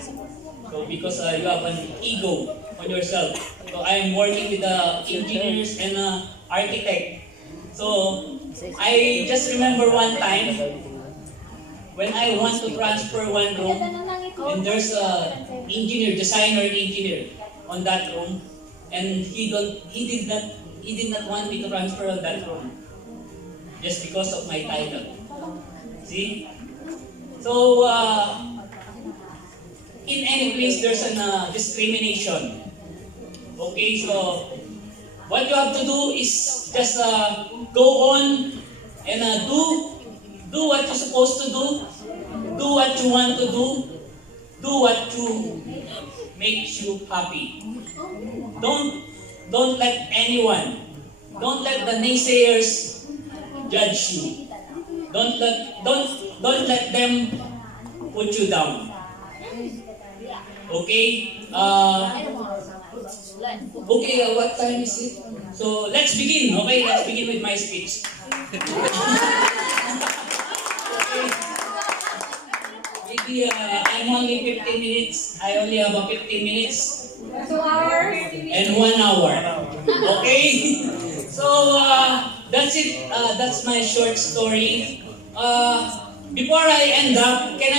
So because you have an ego on yourself. So I'm working with the engineers and architect. So I just remember one time when I want to transfer one room, and there's a designer engineer on that room, and he did not want me to transfer on that room just because of my title. See? So in any place there's a discrimination. Okay, so what you have to do is just go on and do what you're supposed to do what you want to do what makes you happy. Don't let anyone, don't let the naysayers judge you. Don't let them put you down. Okay? What time is it? So let's begin. Okay, let's begin with my speech. Okay. Maybe I'm only 15 minutes. I only have a 15 minutes. 2 hours. And 1 hour. Okay? So, that's it. That's my short story. Before I end up, can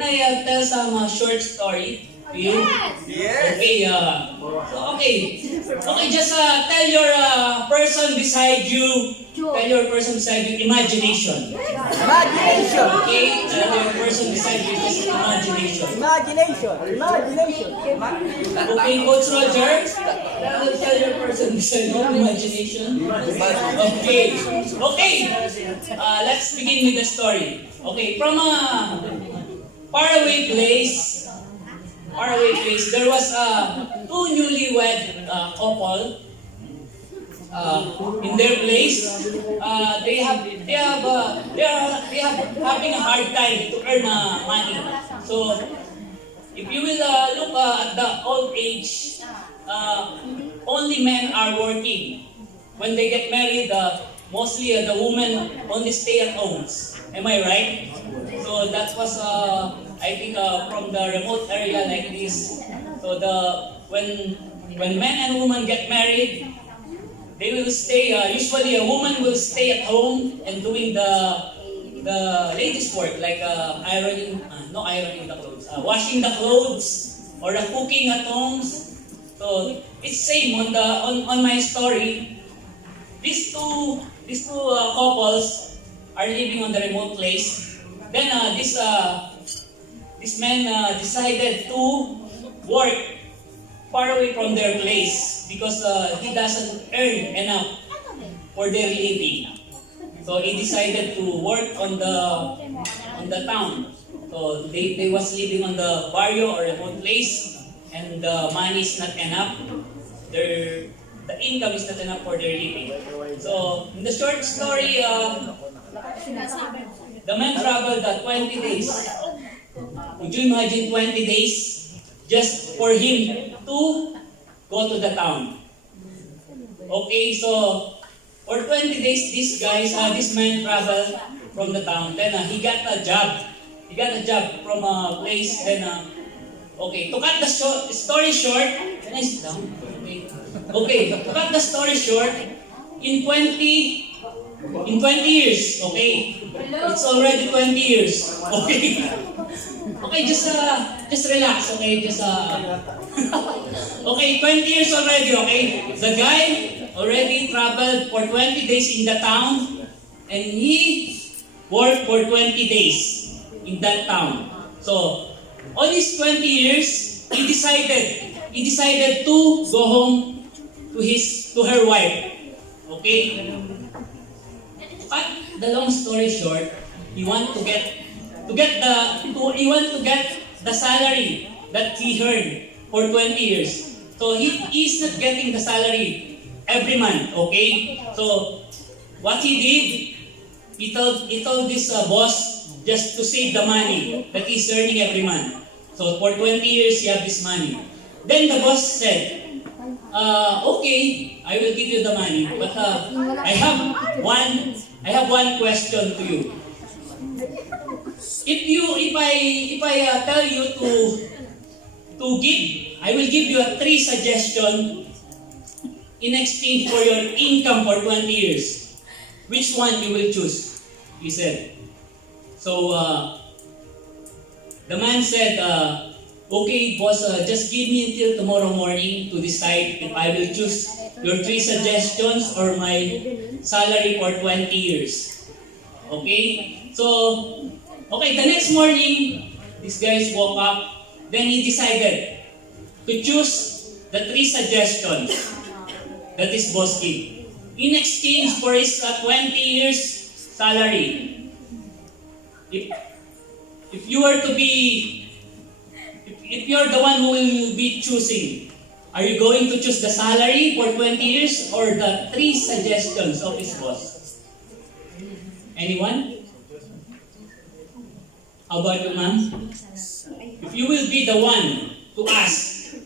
I tell some short story to you? Yes. Okay, just tell your person beside you, imagination. Imagination. Okay? Tell your person beside you, just imagination. Imagination. Okay, Coach Roger, tell your person beside you, imagination. Okay, let's begin with the story. Okay, from a faraway place, there was two newlywed couple. In their place, they are having a hard time to earn money. So, if you will look at the old age, only men are working. When they get married, mostly the women only stay at homes. Am I right? So that was, I think, from the remote area like this. So when men and women get married, they will stay. Usually, a woman will stay at home and doing the ladies' work, like ironing the clothes, washing the clothes, or the cooking at homes. So it's same on my story. These two couples are living on the remote place. Then this man decided to work far away from their place because he doesn't earn enough for their living. So he decided to work on the town. So they was living on the barrio or remote place, and the money is not enough. The income is not enough for their living. So in the short story, the man traveled 20 days. Would you imagine 20 days just for him to go to the town? Okay, so for 20 days, this man traveled from the town. Then he got a job. He got a job from a place. Then, okay, to cut the story short, can I sit down? Okay, to cut the story short, in 20 years, okay, it's already 20 years, okay. Okay, just relax, okay, okay, 20 years already, okay. The guy already traveled for 20 days in the town, and he worked for 20 days in that town. So, on his 20 years, he decided to go home to her wife. Okay? But the long story short, he want to get the salary that he earned for 20 years. So he is not getting the salary every month, okay? So what he did, he told this boss just to save the money that he's earning every month. So for 20 years, he have this money. Then the boss said, okay, I will give you the money, but I have one question to you. If I tell you to give, I will give you 3 suggestions in exchange for your income for 20 years. Which one you will choose? He said. So the man said, okay, boss, just give me until tomorrow morning to decide if I will choose your 3 suggestions or my salary for 20 years. Okay? So, okay, the next morning, these guys woke up. Then he decided to choose the 3 suggestions that his boss gave in exchange for his 20 years salary. If you are to be if you're the one who will be choosing, are you going to choose the salary for 20 years or the 3 suggestions of his boss? Anyone? How about you, ma'am? If you will be the one to ask,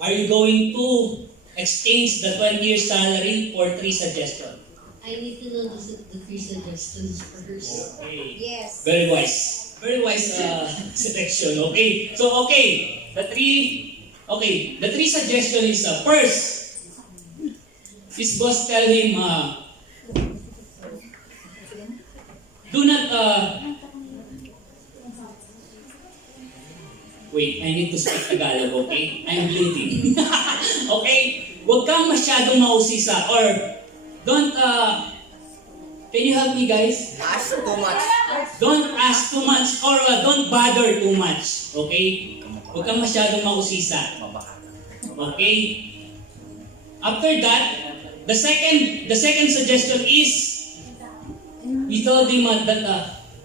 are you going to exchange the 20-year salary for 3 suggestions? I need to know the 3 suggestions first. Okay. Yes. Very wise. Very wise selection. Okay. So, okay. The three suggestion is first, his boss tell him, do not, wait, I need to speak Tagalog, okay? I'm bleeding. Okay? Huwag kang masyadong mausisa or don't, can you help me guys? Ask too much. Don't ask too much or don't bother too much. Okay? Huwag kang masyadong mausisa. Okay? After that, the second suggestion is, we told him that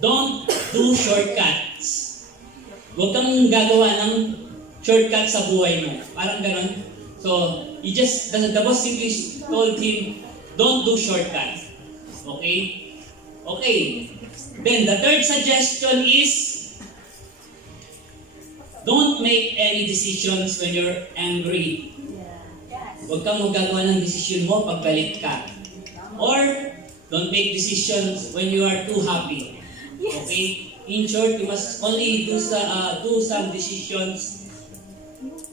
don't do shortcuts. Huwag kang gagawa ng shortcut sa buhay mo. Parang ganun. So, the boss simply told him, don't do shortcuts. Okay? Okay. Then, the third suggestion is, don't make any decisions when you're angry. Huwag kang magagawa ng decision mo pag galit ka. Or, don't make decisions when you are too happy. Okay? In short, you must only do some decisions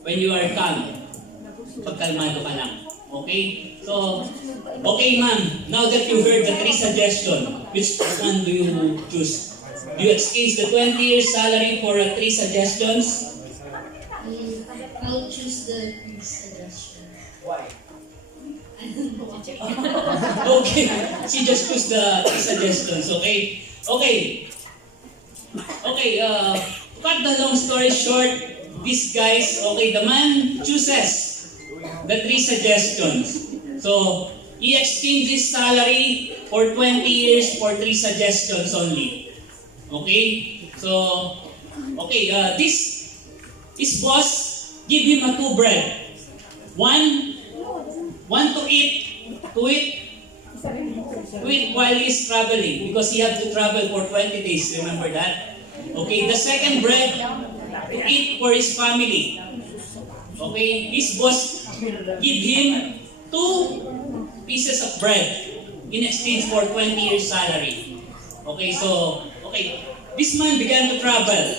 when you are calm. Pag kalmado ka lang. Okay? So, okay ma'am, now that you heard the 3 suggestions, which one do you choose? Do you exchange the 20-year salary for 3 suggestions? I'll choose the 3 suggestions. Why? I don't know. Okay, she just chose the 3 suggestions, okay? Okay. Okay, to cut the long story short, these guys, okay, the man chooses the 3 suggestions. So, he exchanged his salary for 20 years for 3 suggestions only. Okay? So, okay, his boss give him a 2 bread. One to eat while he's traveling because he had to travel for 20 days. Remember that? Okay, the second bread to eat for his family. Okay, his boss give him 2 pieces of bread in exchange for 20 years salary. Okay, so, okay, this man began to travel.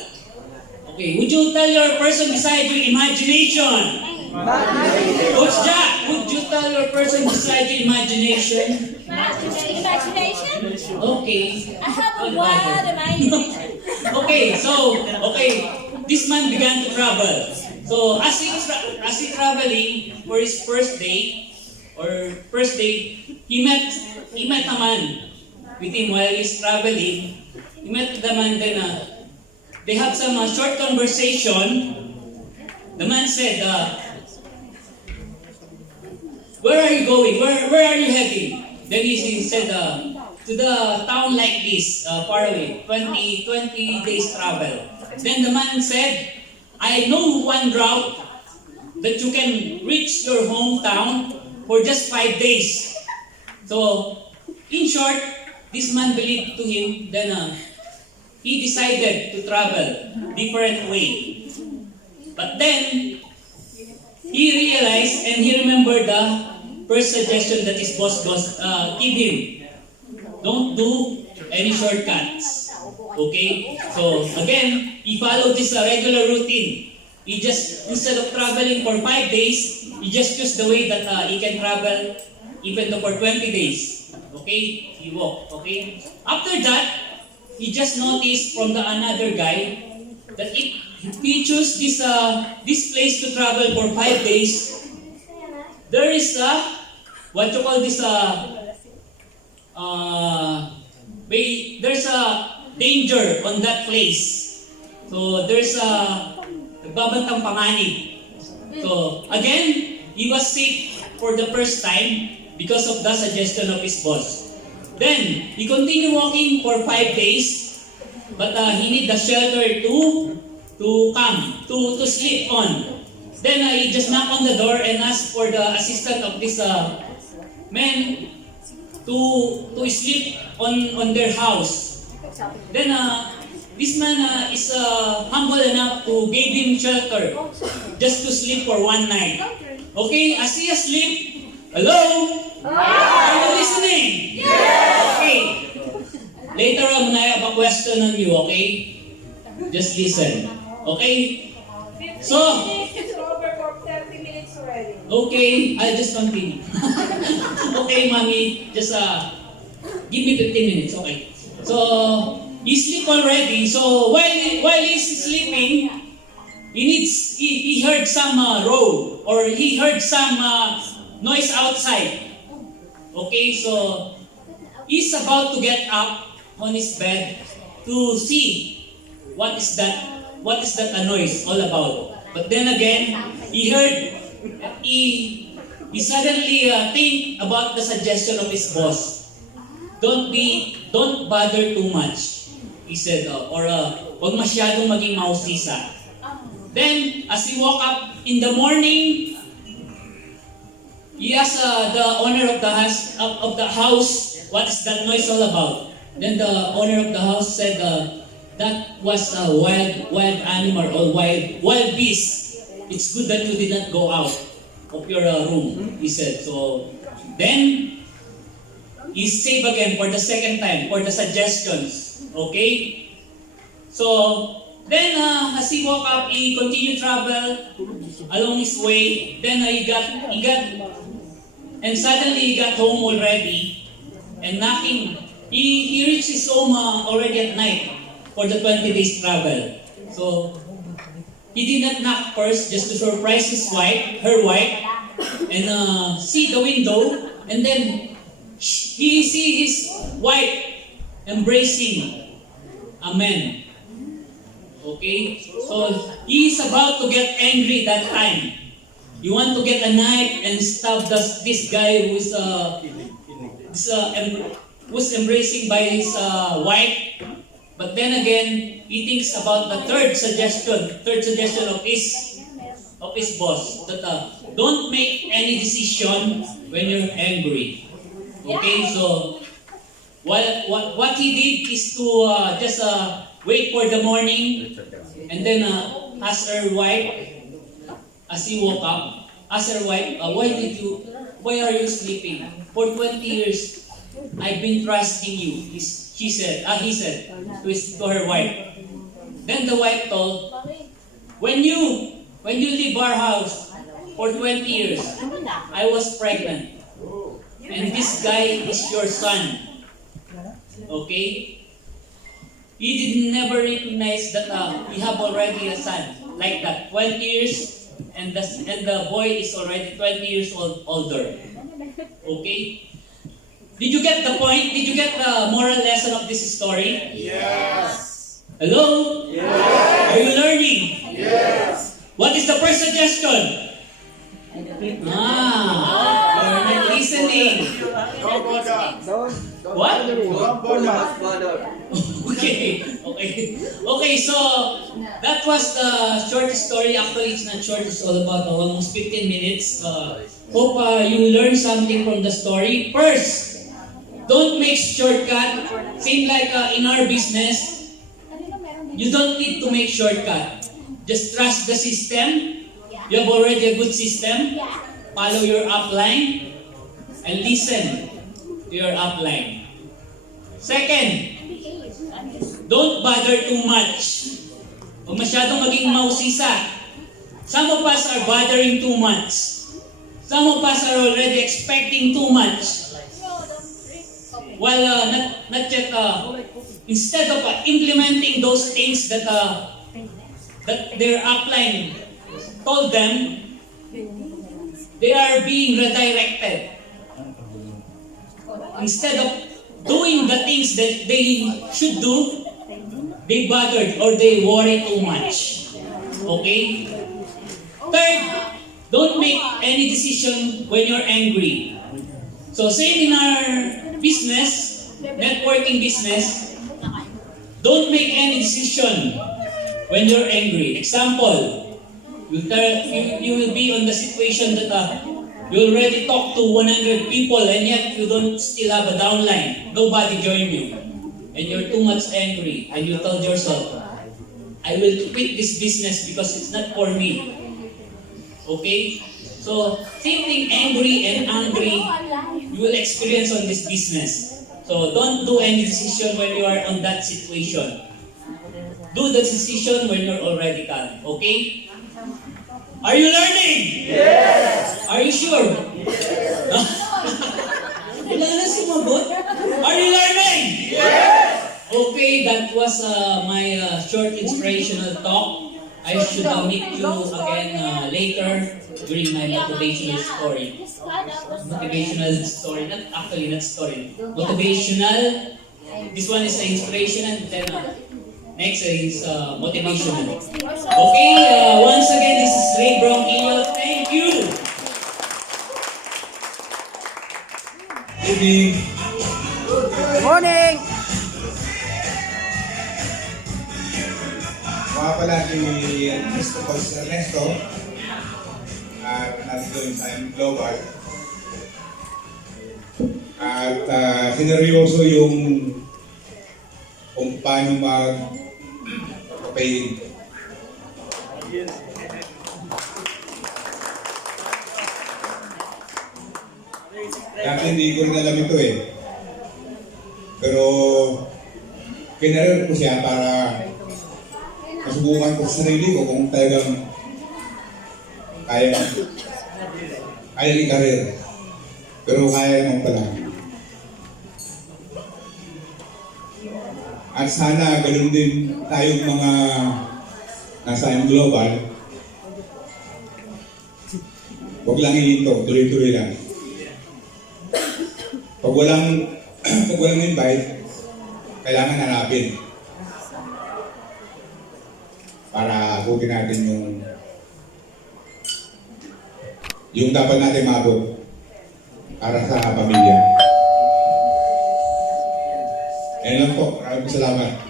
Okay, would you tell your person beside you imagination? Coach Jack, would you tell your person beside you imagination? Imagination? Okay. I have a wild imagination. Okay, so, this man began to travel. So, as he traveling for his first day, he met a man with him while he's traveling. He met the man, then they have some short conversation. The man said, where are you going? Where are you heading? Then he said, to the town like this, far away, 20 days travel. Then the man said, I know one route that you can reach your hometown for just 5 days. So, in short, this man believed to him, then he decided to travel different way. But then, he realized and he remembered the first suggestion that his boss gave him. Don't do any shortcuts. Okay? So, again, he followed this regular routine. He just, instead of traveling for 5 days, he just chose the way that he can travel even though for 20 days. Okay? He walked. Okay? After that, he just noticed from another guy that if he chose this place to travel for 5 days, there is what you call this, there's a danger on that place. So there's nagbabantang panganib. So again, he was sick for the first time because of the suggestion of his boss. Then he continued walking for 5 days, but he need the shelter to sleep on. Then he just knocked on the door and asked for the assistant of this man. to sleep on their house. Then this man is humble enough to give him shelter just to sleep for one night. Okay, as he asleep, hello? Are you listening? Okay. Later I have a question on you, okay? Just listen. Okay? So, It's over for 30 minutes already. okay, I'll just continue. Okay, mommy, just give me 15 minutes, okay? So, he sleep already. So, while he's sleeping, he heard some roar, or he heard some noise outside. Okay, so he's about to get up on his bed to see what is that a noise all about. But then again, he suddenly think about the suggestion of his boss. Don't bother too much, he said, or wag masyadong maging mausisa. Then, as he woke up in the morning, he asked the owner of the house, what is that noise all about? Then the owner of the house said, that was a wild animal or wild beast. It's good that you did not go out of your room, he said. So then he saved again for the second time for the suggestions. Okay? So then as he woke up, he continued travel along his way. Then and suddenly he got home already and knocking. He reached his home already at night for the 20 days travel. So he did not knock first just to surprise her wife, and see the window, and then he see his wife embracing a man. Okay? So he is about to get angry that time. You want to get a knife and stab this guy who's embracing by his wife. But then again, he thinks about the third suggestion of his boss, that don't make any decision when you're angry. Okay, so what he did is to just wait for the morning, and then ask her wife, as he woke up, ask her wife, why are you sleeping? For 20 years, I've been trusting you. He said to her wife. Then the wife told, when you leave our house for 20 years, I was pregnant. And this guy is your son. Okay? He never recognize that you have already a son. Like that, 20 years, and the boy is already 20 years older. Okay? Did you get the point? Did you get the moral lesson of this story? Yes. Hello? Yes. Are you learning? Yes. What is the first suggestion? You're not listening. What? Okay, so that was the short story. Actually, it's not short. It's all about almost 15 minutes. Hope you learned something from the story. First, don't make shortcut. Same like in our business, you don't need to make shortcut. Just trust the system. You have already a good system. Follow your upline and listen to your upline. Second, don't bother too much. Huwag masyadong maging mausisa. Some of us are bothering too much. Some of us are already expecting too much. While not yet, instead of implementing those things that their upline told them, they are being redirected. Instead of doing the things that they should do, they bothered or they worry too much. Okay? Third, don't make any decision when you're angry. So same in our business, networking business, don't make any decision when you're angry. Example, you will be on the situation that You already talked to 100 people and yet you don't still have a downline. Nobody joined you. And you're too much angry and you told yourself, I will quit this business because it's not for me. Okay? So, same thing, angry and angry, you will experience on this business. So, don't do any decision when you are on that situation. Do the decision when you're already calm. Okay? Are you learning? Yes! Are you sure? Yes! Wala na sumagot? Are you learning? Yes! Okay, that was my short inspirational talk. I should meet you again later during my motivational story. Motivational story, not story. Motivational. This one is inspirational, then next is motivational. Okay, once again, this is Ray Bronquillo. Thank you. Evening. Morning! Mga pala si Mr. Coach Ernesto at nandito yung sa Global. At sineryoso yung kung paano mag-pay. Dati hindi ko rin alam ito eh. Pero kinarir ko siya para masubukan ko sa sarili ko kung talagang kaya i-career. Pero kaya naman pala. At sana ganun din tayong mga nasa global. Huwag lang ihinto, tuloy-tuloy lang. Pag walang invite, kailangan hanapin. Para abutin natin yung dapat natin maabot para sa pamilya. Yan lang po. Maraming salamat.